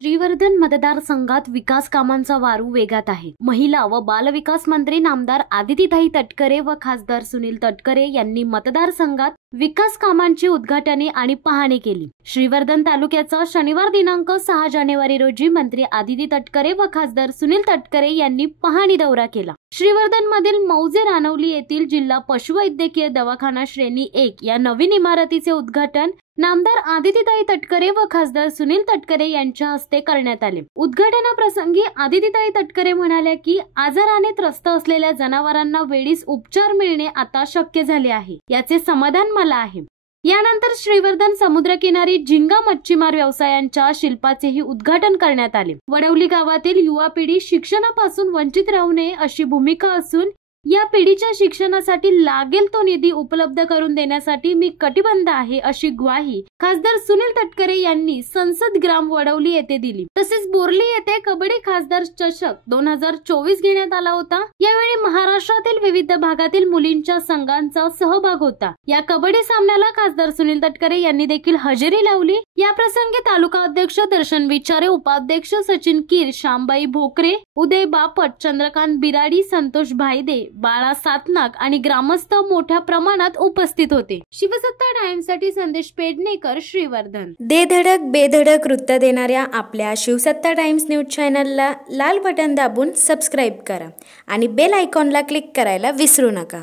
श्रीवर्धन मतदारसंघात विकास कामांचा वारू वेगात आहे। महिला व बालविकास मंत्री नामदार आदितीताई तटकरे व खासदार सुनील तटकरे यांनी मतदारसंघात विकास कामांची उद्घाटने आणि पाहणी केली। श्रीवर्धन तालुक्याचा शनिवार दिनांक 6 जानेवारी रोजी मंत्री आदिती तटकरे व खासदार सुनील तटकरे यांनी पाहणी दौरा केला। श्रीवर्धन मधील मौजे रानवली येथील जिल्हा पशुवैद्यकीय दवाखाना श्रेणी 1 या नवीन इमारतीचे उद्घाटन नामदार आदितीताई तटकरे व खासदार सुनील तटकरे यांच्या हस्ते करण्यात आले। उद्घाटनाप्रसंगी आदितीताई तटकरे म्हणाल्या की आजाराने त्रस्त असलेल्या जनावरांना वेळीच उपचार मिळणे आता शक्य झाले आहे, याचे समाधान मला आहे। यानंतर श्रीवर्धन समुद्रकिनारी झिंगा मच्छीमार व्यवसायांच्या शिल्पाचेही उद्घाटन करण्यात आले। वडवली गावातील युवा पिढी शिक्षणापासून वंचित राहू नये अशी भूमिका असून या पिढीच्या शिक्षणासाठी लागेल तो निधी उपलब्ध करून देण्यासाठी मी कटिबद्ध आहे, अशी ग्वाही खासदार सुनील तटकरे यांनी संसद ग्राम वडवली येथे दिली। तसेच बोर्ली येथे कबड्डी खासदार चषक 2024 घेण्यात आला होता। यावेळी महाराष्ट्रातील विविध भागातील मुलींच्या संघांचा सहभाग होता। या कबड्डी सामन्याला खासदार सुनील तटकरे यांनी देखील हजेरी लावली। या प्रसंगी तालुका अध्यक्ष दर्शन विचारे, उपाध्यक्ष सचिन कीर, शामबाई भोकरे, उदय बापट, चंद्रकांत बिराडी, संतोष भाईदे, बाळा सातनाक आणि ग्रामस्थ मोठ्या प्रमाणात उपस्थित होते। शिवसत्ता टाइम्स साठी संदेश पेडणेकर, श्रीवर्धन। दे धडक बेधडक वृत्त देणाऱ्या आपल्या शिवसत्ता टाइम्स न्यूज चॅनलला लाल बटन दाबून सबस्क्राइब करा आणि बेल आयकॉनला क्लिक करायला विसरू नका।